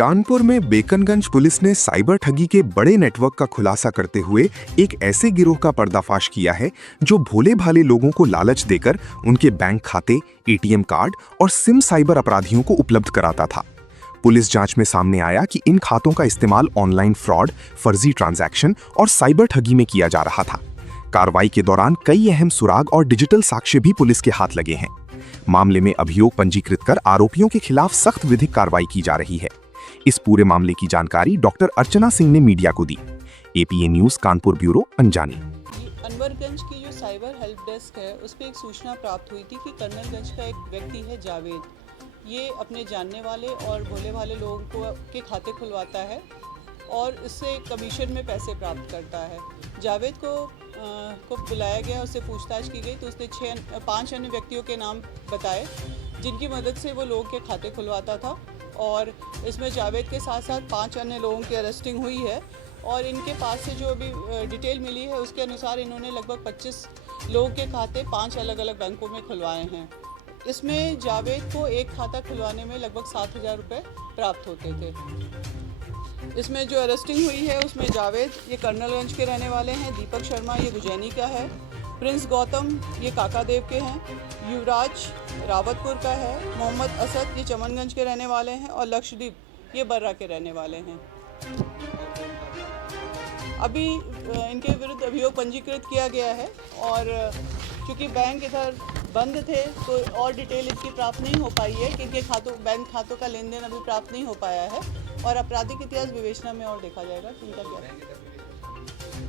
कानपुर में बेकनगंज पुलिस ने साइबर ठगी के बड़े नेटवर्क का खुलासा करते हुए एक ऐसे गिरोह का पर्दाफाश किया है जो भोले भाले लोगों को लालच देकर उनके बैंक खाते, एटीएम कार्ड और सिम साइबर अपराधियों को उपलब्ध कराता था। पुलिस जांच में सामने आया कि इन खातों का इस्तेमाल ऑनलाइन फ्रॉड, फर्जी ट्रांजैक्शन और साइबर ठगी में किया जा रहा था। कार्रवाई के दौरान कई अहम सुराग और डिजिटल साक्ष्य भी पुलिस के हाथ लगे हैं। मामले में अभियोग पंजीकृत कर आरोपियों के खिलाफ सख्त विधिक कार्रवाई की जा रही है। इस पूरे मामले की जानकारी डॉक्टर अर्चना सिंह ने मीडिया को दी। एपीए न्यूज कानपुर ब्यूरो अंजानी। अनवरगंज की जो साइबर हेल्प डेस्क है उस पर एक सूचना प्राप्त हुई थी कि कर्नलगंज का एक व्यक्ति है जावेद, ये अपने जानने वाले और भोले भाले लोगों के खाते खुलवाता है और इससे कमीशन में पैसे प्राप्त करता है। जावेद को बुलाया गया, उससे पूछताछ की गई तो उसने 5 अन्य व्यक्तियों के नाम बताए जिनकी मदद से वो लोगों के खाते खुलवाता था और इसमें जावेद के साथ साथ 5 अन्य लोगों की अरेस्टिंग हुई है और इनके पास से जो अभी डिटेल मिली है उसके अनुसार इन्होंने लगभग 25 लोगों के खाते 5 अलग अलग बैंकों में खुलवाए हैं। इसमें जावेद को एक खाता खुलवाने में लगभग 7,000 रुपये प्राप्त होते थे। इसमें जो अरेस्टिंग हुई है उसमें जावेद ये कर्नलगंज के रहने वाले हैं, दीपक शर्मा ये गुजैनी का है, प्रिंस गौतम ये काकादेव के हैं, युवराज रावतपुर का है, मोहम्मद असद ये चमनगंज के रहने वाले हैं और लक्षदीप ये बर्रा के रहने वाले हैं। अभी इनके विरुद्ध अभियोग पंजीकृत किया गया है और चूँकि बैंक इधर बंद थे तो और डिटेल इसकी प्राप्त नहीं हो पाई है कि इनके बैंक खातों का लेन देन अभी प्राप्त नहीं हो पाया है और आपराधिक इतिहास विवेचना में और देखा जाएगा कि इनका क्या।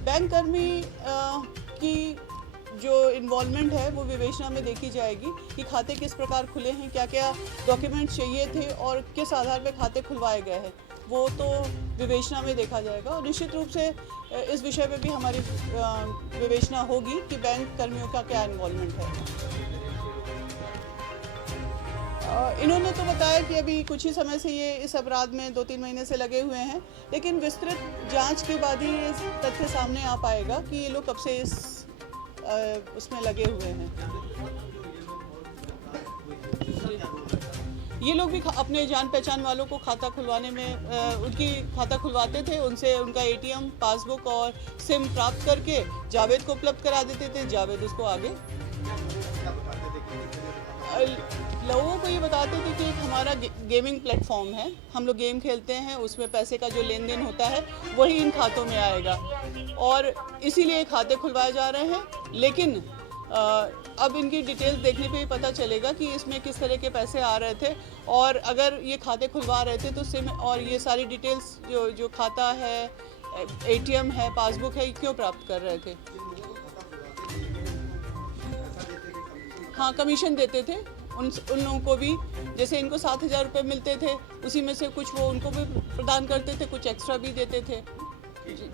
बैंक कर्मी की जो इन्वॉल्वमेंट है वो विवेचना में देखी जाएगी कि खाते किस प्रकार खुले हैं, क्या क्या डॉक्यूमेंट चाहिए थे और किस आधार पर खाते खुलवाए गए हैं, वो तो विवेचना में देखा जाएगा और निश्चित रूप से इस विषय में भी हमारी विवेचना होगी कि बैंक कर्मियों का क्या इन्वॉल्वमेंट है। इन्होंने तो बताया कि अभी कुछ ही समय से ये इस अपराध में 2-3 महीने से लगे हुए हैं, लेकिन विस्तृत जांच के बाद ही ये तथ्य सामने आ पाएगा कि ये लोग कब से उसमें लगे हुए हैं। ये लोग भी अपने जान पहचान वालों को खाता खुलवाने में उनकी खाता खुलवाते थे, उनसे उनका एटीएम, पासबुक और सिम प्राप्त करके जावेद को उपलब्ध करा देते थे। जावेद उसको आगे लोगों को ये बताते थे कि एक हमारा गेमिंग प्लेटफॉर्म है, हम लोग गेम खेलते हैं, उसमें पैसे का जो लेन देन होता है वही इन खातों में आएगा और इसीलिए खाते खुलवाए जा रहे हैं। लेकिन अब इनकी डिटेल्स देखने पे ही पता चलेगा कि इसमें किस तरह के पैसे आ रहे थे और अगर ये खाते खुलवा रहे थे तो सिम और ये सारी डिटेल्स जो खाता है, एटीएम है, पासबुक है, क्यों प्राप्त कर रहे थे। हाँ, कमीशन देते थे उन लोगों को भी, जैसे इनको 7,000 रुपये मिलते थे उसी में से कुछ वो उनको भी प्रदान करते थे, कुछ एक्स्ट्रा भी देते थे। जी।